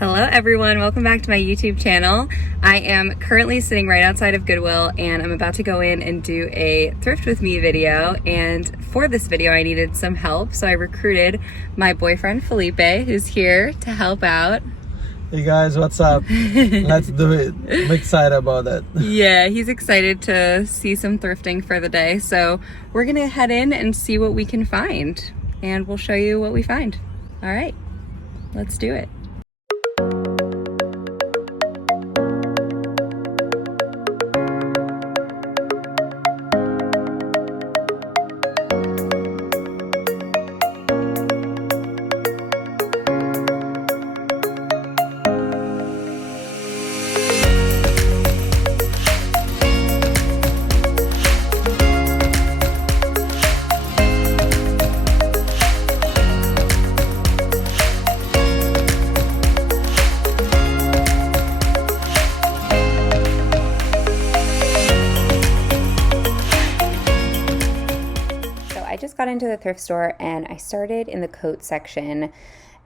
Hello everyone, welcome back to my YouTube channel. I am currently sitting right outside of Goodwill and I'm about to go in and do a Thrift With Me video, and for this video I needed some help, so I recruited my boyfriend Felipe, who's here to help out. Hey guys, what's up? Let's do it. I'm excited about that. Yeah, he's excited to see some thrifting for the day, so we're gonna head in and see what we can find, and we'll show you what we find. All right, let's do it. Got into the thrift store and I started in the coat section.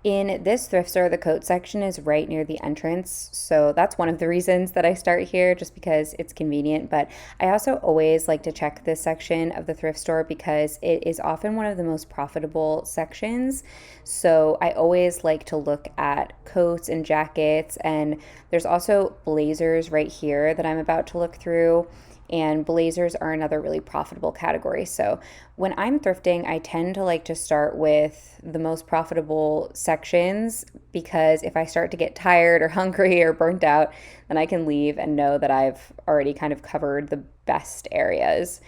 In this thrift store, the coat section is right near the entrance, so that's one of the reasons that I start here, just because it's convenient. But I also always like to check this section of the thrift store because it is often one of the most profitable sections. So I always like to look at coats and jackets, and there's also blazers right here that I'm about to look through. And blazers are another really profitable category. So when I'm thrifting, I tend to like to start with the most profitable sections, because if I start to get tired or hungry or burnt out, then I can leave and know that I've already kind of covered the best areas.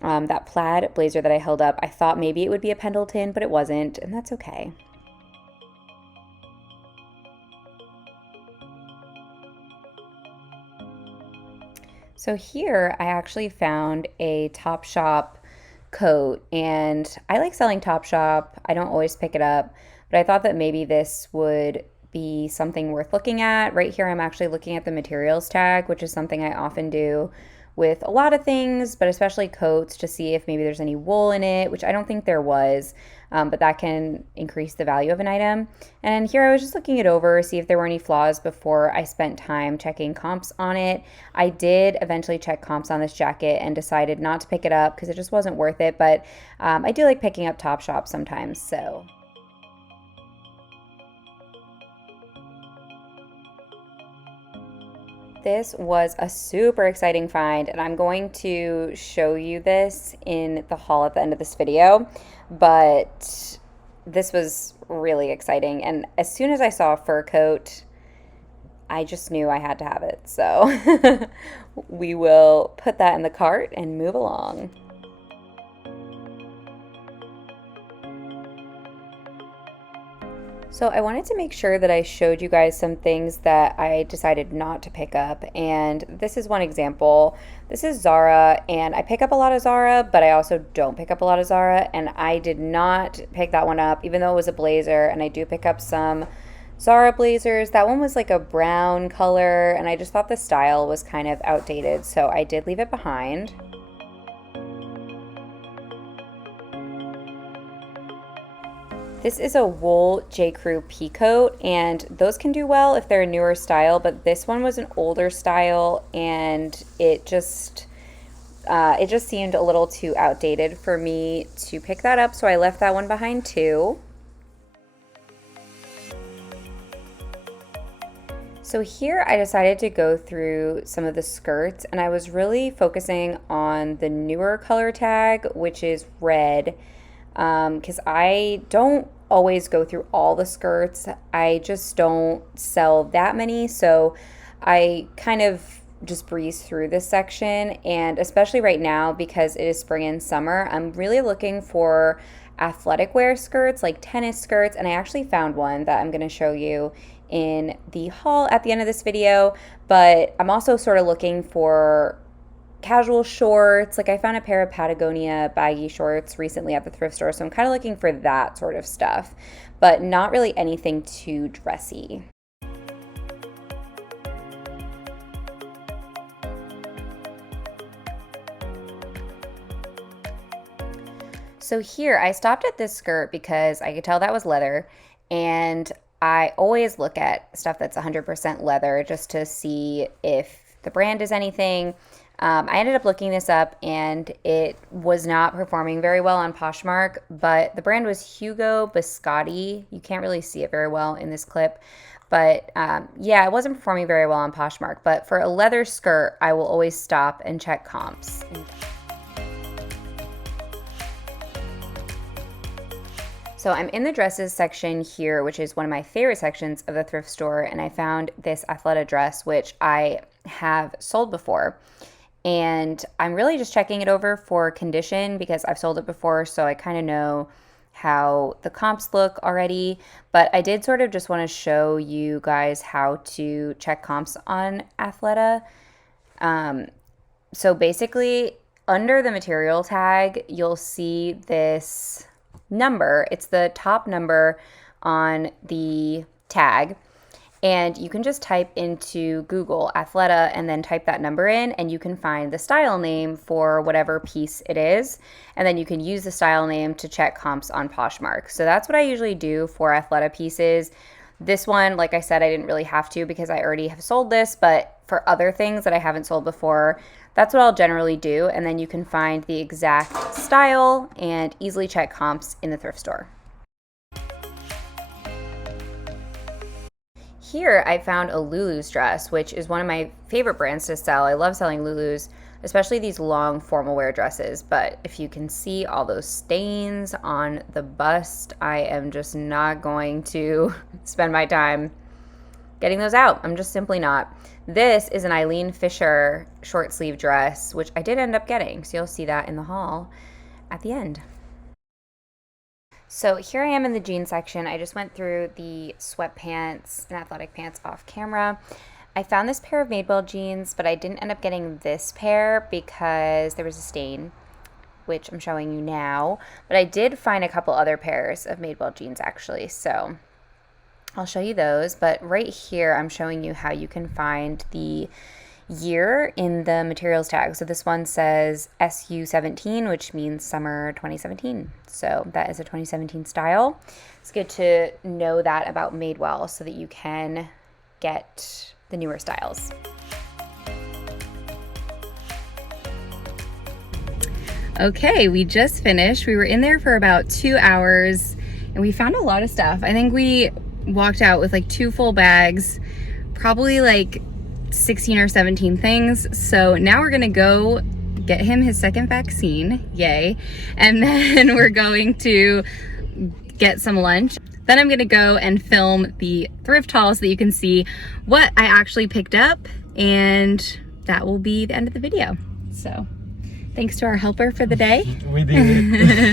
That plaid blazer that I held up, I thought maybe it would be a Pendleton, but it wasn't, and that's okay. So here I actually found a Topshop coat, and I like selling Topshop. I don't always pick it up, but I thought that maybe this would be something worth looking at. Right here I'm actually looking at the materials tag, which is something I often do with a lot of things, but especially coats, to see if maybe there's any wool in it, which I don't think there was, but that can increase the value of an item. And here I was just looking it over, see if there were any flaws before I spent time checking comps on it. I did eventually check comps on this jacket and decided not to pick it up because it just wasn't worth it, but I do like picking up Topshop sometimes, so. This was a super exciting find, and I'm going to show you this in the haul at the end of this video, but this was really exciting. And as soon as I saw a fur coat, I just knew I had to have it. So we will put that in the cart and move along. So I wanted to make sure that I showed you guys some things that I decided not to pick up, and this is one example. This is Zara, and I pick up a lot of Zara, but I also don't pick up a lot of Zara, and I did not pick that one up, even though it was a blazer, and I do pick up some Zara blazers. That one was like a brown color, and I just thought the style was kind of outdated, so I did leave it behind. This is a wool J. Crew pea coat, and those can do well if they're a newer style, but this one was an older style, and it just seemed a little too outdated for me to pick that up, so I left that one behind too. So here I decided to go through some of the skirts, and I was really focusing on the newer color tag, which is red, because I don't always go through all the skirts. I just don't sell that many, so I kind of just breeze through this section. And especially right now, because it is spring and summer, I'm really looking for athletic wear skirts, like tennis skirts, and I actually found one that I'm going to show you in the haul at the end of this video. But I'm also sort of looking for casual shorts. Like I found a pair of Patagonia baggy shorts recently at the thrift store, so I'm kind of looking for that sort of stuff, but not really anything too dressy. So here I stopped at this skirt because I could tell that was leather, and I always look at stuff that's 100% leather just to see if the brand is anything. I ended up looking this up and it was not performing very well on Poshmark, but the brand was Hugo Biscotti. You can't really see it very well in this clip, but yeah, it wasn't performing very well on Poshmark. But for a leather skirt, I will always stop and check comps. So I'm in the dresses section here, which is one of my favorite sections of the thrift store, and I found this Athleta dress, which I have sold before. And I'm really just checking it over for condition because I've sold it before, so I kind of know how the comps look already. But I did sort of just want to show you guys how to check comps on Athleta. So basically, under the material tag, you'll see this number. It's the top number on the tag. And you can just type into Google Athleta and then type that number in, and you can find the style name for whatever piece it is. And then you can use the style name to check comps on Poshmark. So that's what I usually do for Athleta pieces. This one, like I said, I didn't really have to because I already have sold this, but for other things that I haven't sold before, that's what I'll generally do. And then you can find the exact style and easily check comps in the thrift store. Here I found a Lulu's dress, which is one of my favorite brands to sell. I love selling Lulu's, especially these long formal wear dresses. But if you can see all those stains on the bust, I am just not going to spend my time getting those out. I'm just simply not. This is an Eileen Fisher short sleeve dress, which I did end up getting. So you'll see that in the haul at the end. So here I am in the jeans section. I just went through the sweatpants and athletic pants off camera. I found this pair of Madewell jeans, but I didn't end up getting this pair because there was a stain, which I'm showing you now. But I did find a couple other pairs of Madewell jeans actually, so I'll show you those. But right here, I'm showing you how you can find the year in the materials tag. So this one says SU17, which means summer 2017. So that is a 2017 style. It's good to know that about Madewell so that you can get the newer styles. Okay, we just finished. We were in there for about 2 hours and we found a lot of stuff. I think we walked out with like 2 full bags, probably like 16 or 17 things. So now we're gonna go get him his second vaccine, yay, and then we're going to get some lunch. Then I'm gonna go and film the thrift haul so that you can see what I actually picked up, and that will be the end of the video. So thanks to our helper for the day. We did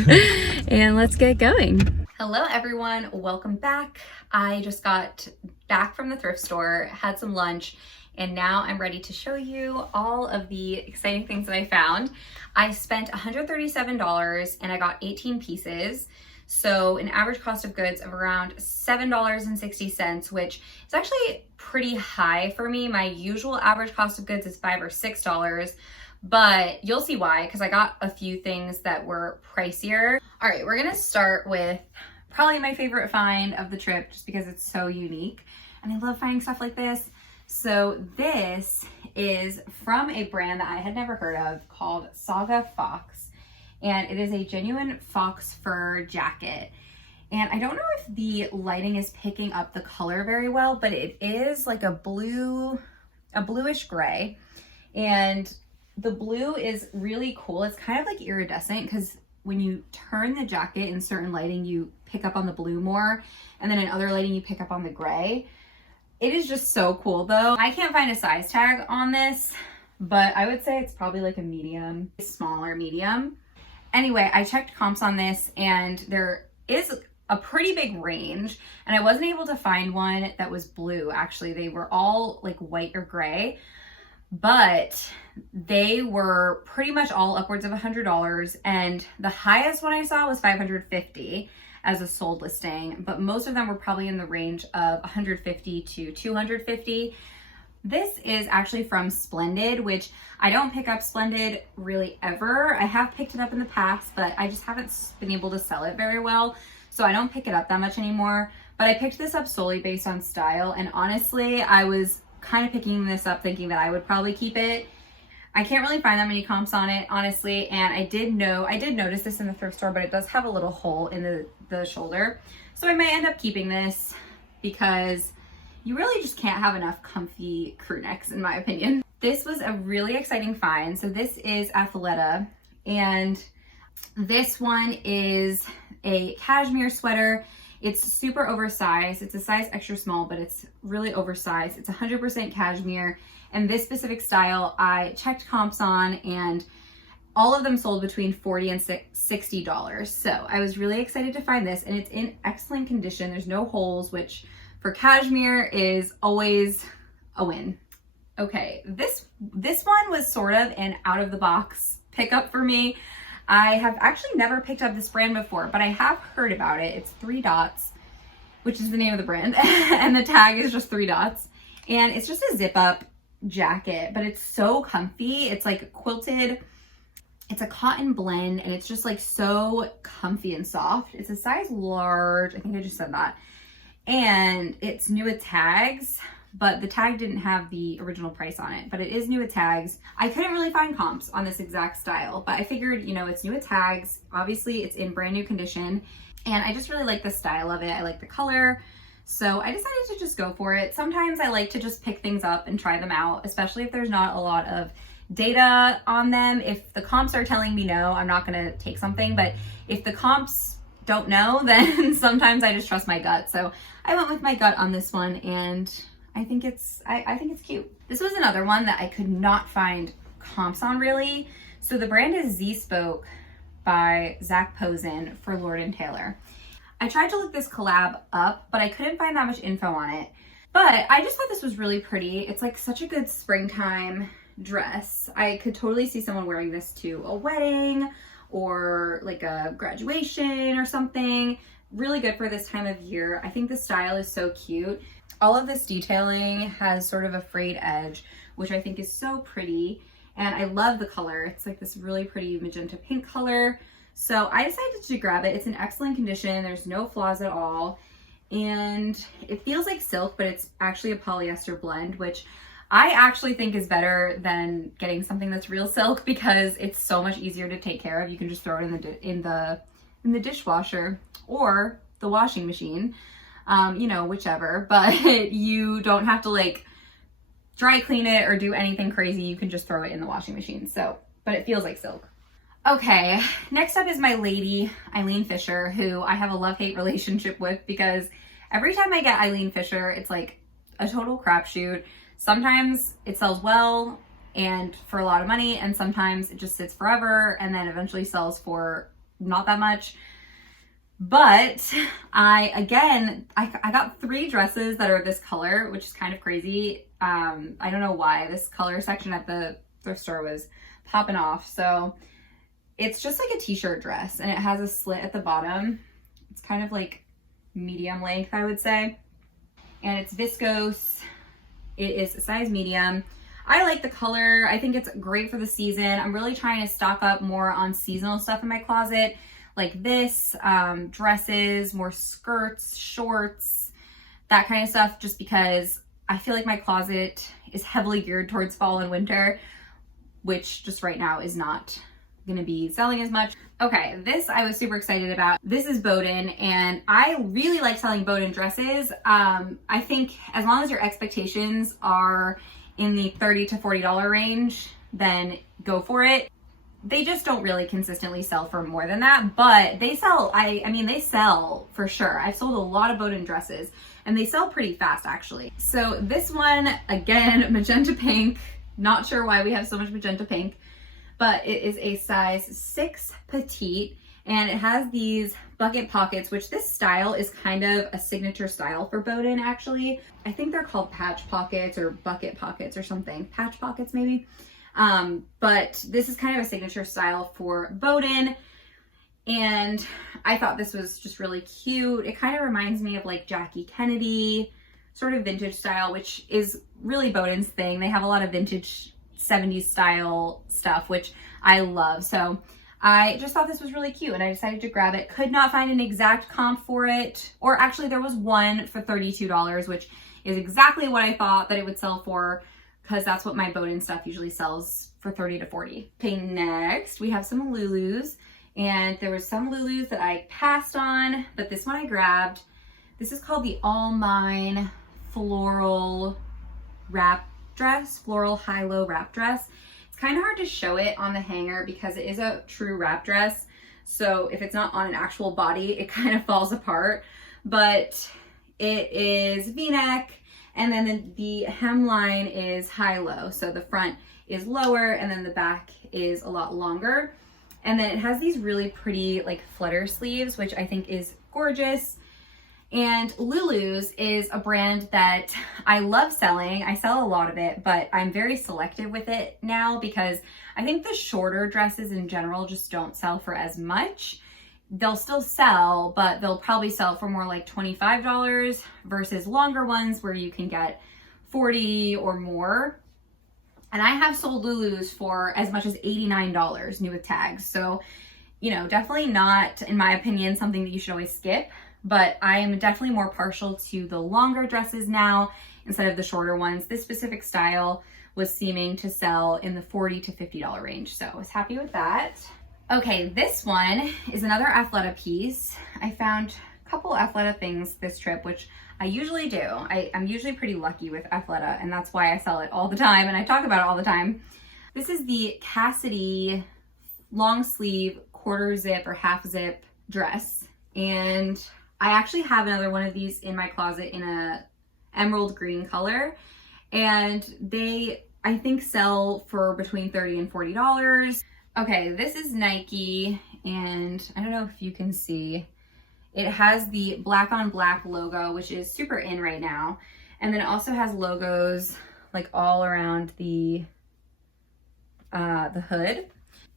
it. And let's get going. Hello everyone, welcome back. I just got back from the thrift store, had some lunch, and now I'm ready to show you all of the exciting things that I found. I spent $137 and I got 18 pieces. So an average cost of goods of around $7.60, which is actually pretty high for me. My usual average cost of goods is $5 or $6, but you'll see why, because I got a few things that were pricier. All right, we're gonna start with probably my favorite find of the trip just because it's so unique. And I love finding stuff like this. So this is from a brand that I had never heard of called Saga Fox, and it is a genuine fox fur jacket. And I don't know if the lighting is picking up the color very well, but it is like a bluish gray, and the blue is really cool. It's kind of like iridescent because when you turn the jacket in certain lighting, you pick up on the blue more, and then in other lighting, you pick up on the gray. It is just so cool though. I can't find a size tag on this, but I would say it's probably like a medium, smaller medium. Anyway, I checked comps on this and there is a pretty big range, and I wasn't able to find one that was blue. Actually, they were all like white or gray, but they were pretty much all upwards of $100, and the highest one I saw was $550 as a sold listing, but most of them were probably in the range of $150 to $250. This is actually from Splendid, which I don't pick up Splendid really ever. I have picked it up in the past, but I just haven't been able to sell it very well, so I don't pick it up that much anymore. but I picked this up solely based on style. And honestly, I was kind of picking this up thinking that I would probably keep it. I can't really find that many comps on it, honestly. And I did notice this in the thrift store, but it does have a little hole in the shoulder. So I might end up keeping this because you really just can't have enough comfy crew necks, in my opinion. This was a really exciting find. So this is Athleta, and this one is a cashmere sweater. It's super oversized. It's a size extra small, but it's really oversized. It's 100% cashmere. And this specific style, I checked comps on, and all of them sold between $40 and $60. So I was really excited to find this, and it's in excellent condition. There's no holes, which for cashmere is always a win. Okay, this one was sort of an out of the box pickup for me. I have actually never picked up this brand before, but I have heard about it. It's 3 Dots, which is the name of the brand, and the tag is just 3 dots. And it's just a zip up jacket, but it's so comfy. It's like quilted. It's a cotton blend, and it's just like so comfy and soft. It's a size large. I think I just said that. And it's new with tags, but the tag didn't have the original price on it, but it is new with tags. I couldn't really find comps on this exact style, but I figured, you know, it's new with tags. Obviously it's in brand new condition, and I just really like the style of it. I like the color. So I decided to just go for it. Sometimes I like to just pick things up and try them out, especially if there's not a lot of data on them. If the comps are telling me no, I'm not gonna take something, but if the comps don't know, then sometimes I just trust my gut. So I went with my gut on this one, and I think it's cute. This was another one that I could not find comps on really. So the brand is Z Spoke by Zach Posen for Lord & Taylor. I tried to look this collab up, but I couldn't find that much info on it. But I just thought this was really pretty. It's like such a good springtime dress. I could totally see someone wearing this to a wedding or like a graduation or something. Really good for this time of year. I think the style is so cute. All of this detailing has sort of a frayed edge, which I think is so pretty. And I love the color. It's like this really pretty magenta pink color. So I decided to grab it. It's in excellent condition. There's no flaws at all. And it feels like silk, but it's actually a polyester blend, which I actually think is better than getting something that's real silk because it's so much easier to take care of. You can just throw it in the dishwasher or the washing machine. You know, whichever, but you don't have to like dry clean it or do anything crazy. You can just throw it in the washing machine. So, but it feels like silk. Okay, next up is my lady, Eileen Fisher, who I have a love-hate relationship with because every time I get Eileen Fisher, it's like a total crapshoot. Sometimes it sells well and for a lot of money, and sometimes it just sits forever and then eventually sells for not that much. But I got 3 dresses that are this color, which is kind of crazy. I don't know why this color section at the thrift store was popping off. So it's just like a t-shirt dress, and it has a slit at the bottom. It's kind of like medium length, I would say. And it's viscose. It is a size medium. I like the color. I think it's great for the season. I'm really trying to stock up more on seasonal stuff in my closet. Like this, dresses, more skirts, shorts, that kind of stuff, just because I feel like my closet is heavily geared towards fall and winter, which just right now is not gonna be selling as much. Okay, this I was super excited about. This is Bowden, and I really like selling Bowden dresses. I think as long as your expectations are in the $30 to $40 range, then go for it. They just don't really consistently sell for more than that, but they sell, I mean, they sell for sure. I've sold a lot of Bowden dresses, and they sell pretty fast actually. So this one, again, magenta pink. Not sure why we have so much magenta pink, but it is a size 6 petite, and it has these bucket pockets, which this style is kind of a signature style for Bowden actually. I think they're called patch pockets or bucket pockets or something. Patch pockets maybe. But this is kind of a signature style for Bowden, and I thought this was just really cute. It kind of reminds me of like Jackie Kennedy, sort of vintage style, which is really Bowden's thing. They have a lot of vintage 70s style stuff, which I love. So I just thought this was really cute and I decided to grab it. Could not find an exact comp for it, or actually there was one for $32, which is exactly what I thought that it would sell for, because that's what my Bowden stuff usually sells, for 30 to 40. Okay, next we have some Lulus, and there was some Lulus that I passed on, but this one I grabbed. This is called the All Mine Floral Wrap Dress, Floral High-Low Wrap Dress. Kind of hard to show it on the hanger because it is a true wrap dress. So if it's not on an actual body, it kind of falls apart. But it is V-neck, and then the hemline is high-low. So the front is lower and then the back is a lot longer. And then it has these really pretty like flutter sleeves, which I think is gorgeous. And Lulu's is a brand that I love selling. I sell a lot of it, but I'm very selective with it now because I think the shorter dresses in general just don't sell for as much. They'll still sell, but they'll probably sell for more like $25 versus longer ones where you can get 40 or more. And I have sold Lulu's for as much as $89 new with tags. So, you know, definitely not, in my opinion, something that you should always skip. But I'm definitely more partial to the longer dresses now instead of the shorter ones. This specific style was seeming to sell in the $40 to $50 range, so I was happy with that. Okay, this one is another Athleta piece. I found a couple Athleta things this trip, which I usually do. I'm usually pretty lucky with Athleta, and that's why I sell it all the time, and I talk about it all the time. This is the Cassidy long sleeve quarter zip or half zip dress, and I actually have another one of these in my closet in a emerald green color, and they, I think, sell for between $30 and $40. Okay, this is Nike, and I don't know if you can see, it has the black on black logo, which is super in right now, and then it also has logos like all around the hood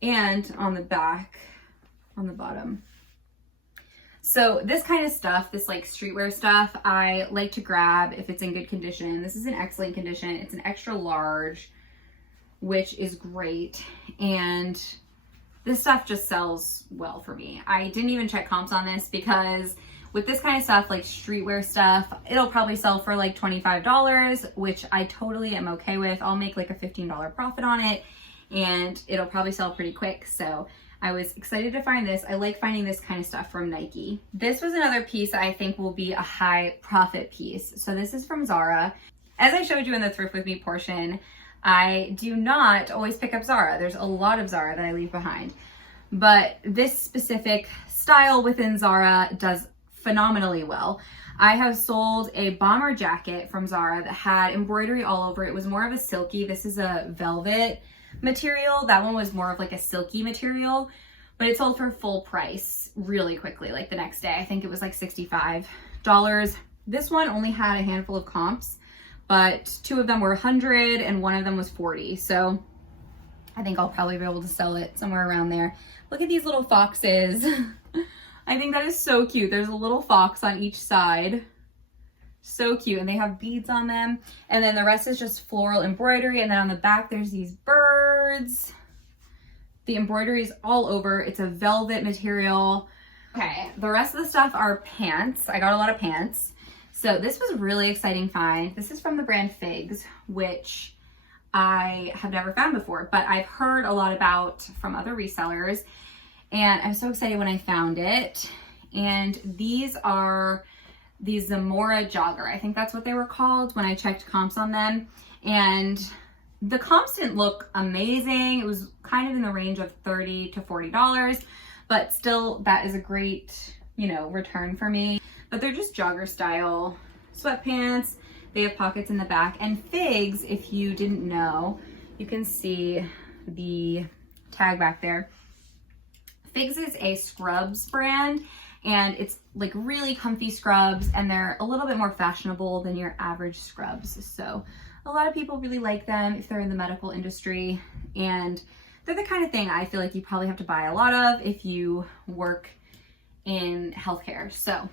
and on the back, on the bottom. So this kind of stuff, this like streetwear stuff, I like to grab if it's in good condition. This is in excellent condition. It's an extra large, which is great. And this stuff just sells well for me. I didn't even check comps on this because with this kind of stuff, like streetwear stuff, it'll probably sell for like $25, which I totally am okay with. I'll make like a $15 profit on it and it'll probably sell pretty quick. So I was excited to find this. I like finding this kind of stuff from Nike. This was another piece that I think will be a high profit piece. So this is from Zara. As I showed you in the Thrift With Me portion, I do not always pick up Zara. There's a lot of Zara that I leave behind. But this specific style within Zara does phenomenally well. I have sold a bomber jacket from Zara that had embroidery all over. It was more of a silky. This is a velvet material. That one was more of like a silky material, but it sold for full price really quickly, like the next day. I think it was like $65. This one only had a handful of comps, but two of them were 100 and one of them was 40. So I think I'll probably be able to sell it somewhere around there. Look at these little foxes. I think that is so cute. There's a little fox on each side. So cute, and they have beads on them, and then the rest is just floral embroidery, and then on the back there's these birds. The embroidery is all over. It's a velvet material. Okay, the rest of the stuff are pants. I got a lot of pants. So this was a really exciting find. This is from the brand Figs, which I have never found before, but I've heard a lot about from other resellers, and I'm so excited when I found it. And these are the Zamora jogger. I think that's what they were called when I checked comps on them. And the comps didn't look amazing. It was kind of in the range of $30 to $40, but still that is a great, you know, return for me. But they're just jogger style sweatpants. They have pockets in the back. And Figs, if you didn't know, you can see the tag back there. Figs is a scrubs brand, and it's like really comfy scrubs, and they're a little bit more fashionable than your average scrubs. So a lot of people really like them if they're in the medical industry, and they're the kind of thing I feel like you probably have to buy a lot of if you work in healthcare. So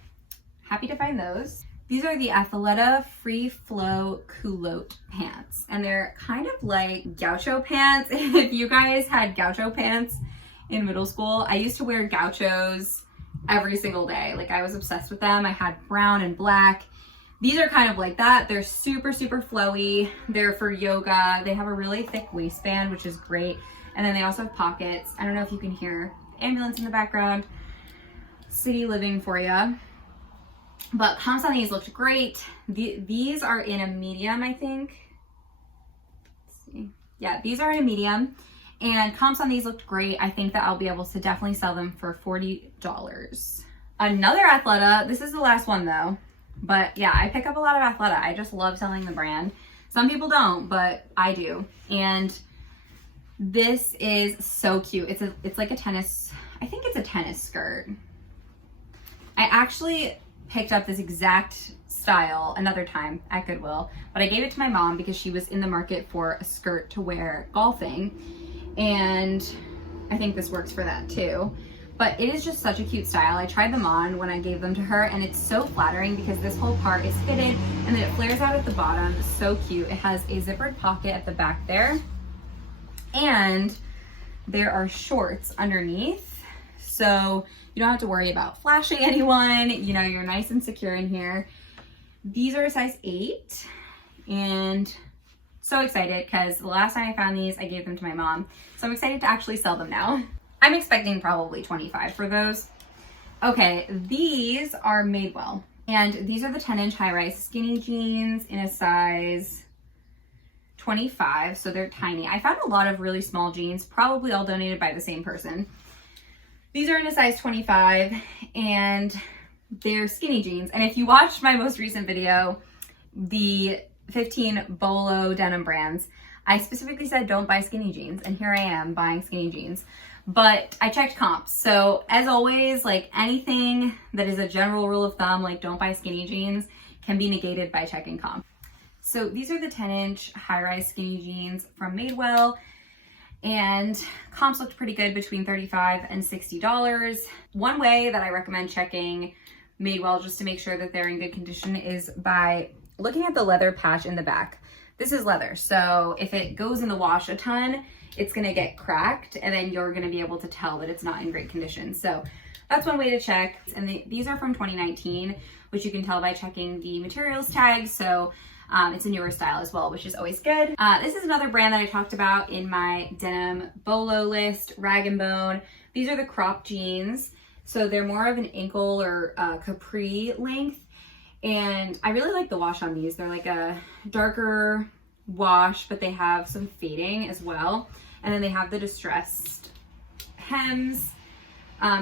happy to find those. These are the Athleta Free Flow Culotte pants, and they're kind of like gaucho pants. If you guys had gaucho pants in middle school. I used to wear gauchos every single day. Like I was obsessed with them. I had brown and black. These are kind of like that. They're super, super flowy. They're for yoga. They have a really thick waistband, which is great. And then they also have pockets. I don't know if you can hear ambulance in the background. City living for you. But comps on these looked great. These are in a medium, I think. Let's see. Yeah, these are in a medium. And comps on these looked great. I think that I'll be able to definitely sell them for $40. Another Athleta. This is the last one though. But yeah, I pick up a lot of Athleta. I just love selling the brand. Some people don't, but I do. And this is so cute. It's like a tennis, I think it's a tennis skirt. I actually picked up this exact style another time at Goodwill, but I gave it to my mom because she was in the market for a skirt to wear golfing. And I think this works for that too. But it is just such a cute style. I tried them on when I gave them to her, and it's so flattering because this whole part is fitted and then it flares out at the bottom. So cute. It has a zippered pocket at the back there, and there are shorts underneath. So you don't have to worry about flashing anyone. You know, you're nice and secure in here. These are a size 8, and so excited because the last time I found these, I gave them to my mom. So I'm excited to actually sell them now. I'm expecting probably 25 for those. Okay, these are Madewell, and these are the 10-inch high-rise skinny jeans in a size 25, so they're tiny. I found a lot of really small jeans, probably all donated by the same person. These are in a size 25, and they're skinny jeans. And if you watched my most recent video, the 15 Bolo denim brands, I specifically said don't buy skinny jeans, and here I am buying skinny jeans. But I checked comps. So as always, like anything that is a general rule of thumb, like don't buy skinny jeans, can be negated by checking comp. So these are the 10-inch high-rise skinny jeans from Madewell, and comps looked pretty good, between $35 and $60. One way that I recommend checking Madewell just to make sure that they're in good condition is by looking at the leather patch in the back. This is leather, so if it goes in the wash a ton, it's gonna get cracked, and then you're gonna be able to tell that it's not in great condition. So that's one way to check. And these are from 2019, which you can tell by checking the materials tag. So it's a newer style as well, which is always good. This is another brand that I talked about in my denim Bolo list, Rag & Bone. These are the crop jeans. So they're more of an ankle or capri length. And I really like the wash on these. They're like a darker wash, but they have some fading as well. And then they have the distressed hems.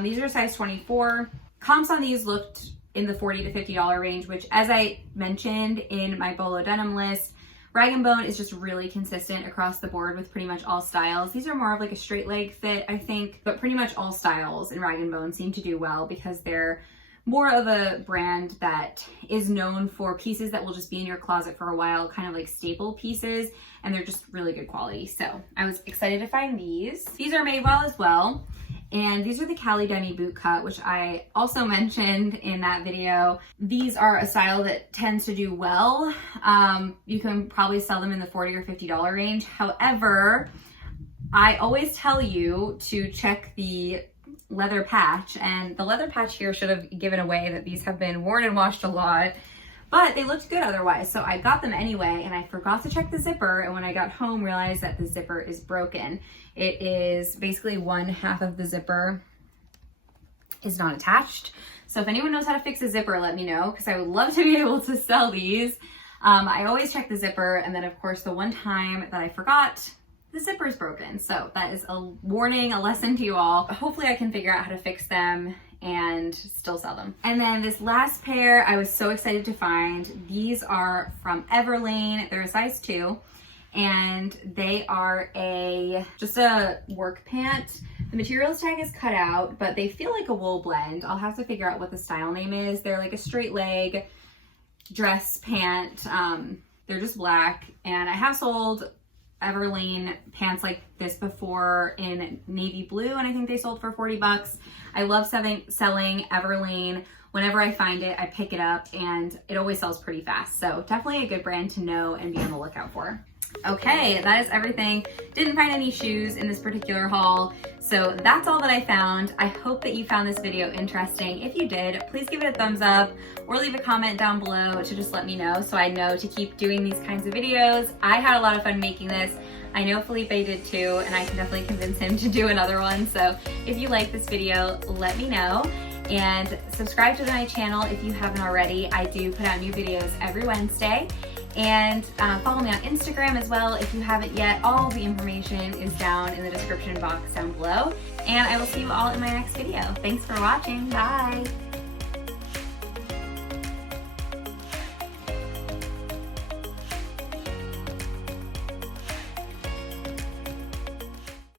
These are size 24. Comps on these looked in the $40 to $50 range, which, as I mentioned in my Bolo denim list, Rag & Bone is just really consistent across the board with pretty much all styles. These are more of like a straight leg fit, I think, but pretty much all styles in Rag & Bone seem to do well because they're more of a brand that is known for pieces that will just be in your closet for a while, kind of like staple pieces, and they're just really good quality. So I was excited to find these. These are Madewell as well. And these are the Cali Demi boot cut, which I also mentioned in that video. These are a style that tends to do well. You can probably sell them in the $40 or $50 range. However, I always tell you to check the leather patch, and the leather patch here should have given away that these have been worn and washed a lot, but they looked good otherwise. So I got them anyway, and I forgot to check the zipper, and when I got home realized that the zipper is broken. It is basically one half of the zipper is not attached. So if anyone knows how to fix a zipper, let me know, because I would love to be able to sell these. I always check the zipper, and then of course the one time that I forgot, the zipper is broken. So that is a warning, a lesson to you all. Hopefully I can figure out how to fix them and still sell them. And then this last pair I was so excited to find. These are from Everlane. They're a size 2, and they are just a work pant. The materials tag is cut out, but they feel like a wool blend. I'll have to figure out what the style name is. They're like a straight leg dress pant. They're just black, and I have sold Everlane pants like this before in navy blue, and I think they sold for $40. I love selling Everlane. Whenever I find it, I pick it up, and it always sells pretty fast. So definitely a good brand to know and be on the lookout for. Okay, that is everything. Didn't find any shoes in this particular haul, so that's all that I found. I hope that you found this video interesting. If you did, please give it a thumbs up or leave a comment down below to just let me know so I know to keep doing these kinds of videos. I had a lot of fun making this. I know Felipe did too, and I can definitely convince him to do another one. So if you like this video, let me know. And subscribe to my channel if you haven't already. I do put out new videos every Wednesday. And follow me on Instagram as well if you haven't yet. All the information is down in the description box down below. And I will see you all in my next video. Thanks for watching. Bye.